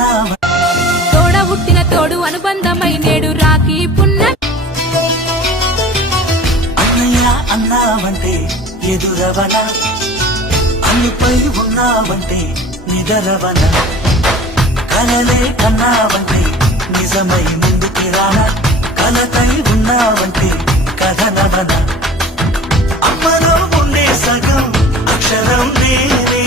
అన్నావ తోడ పుట్టిన తోడు అనుబంధమై నేడు రాఖీ పున్న అన్నయ్య అన్నావంటే ఎదురవన అన్నిపై ఉన్నావంటే నిదరవన కలలే కన్నావంటే నిజమై ముందుకి రానా కలతై ఉన్నావంటే కథనవన అమ్మలో ఉండే సగం అక్షరం నేనే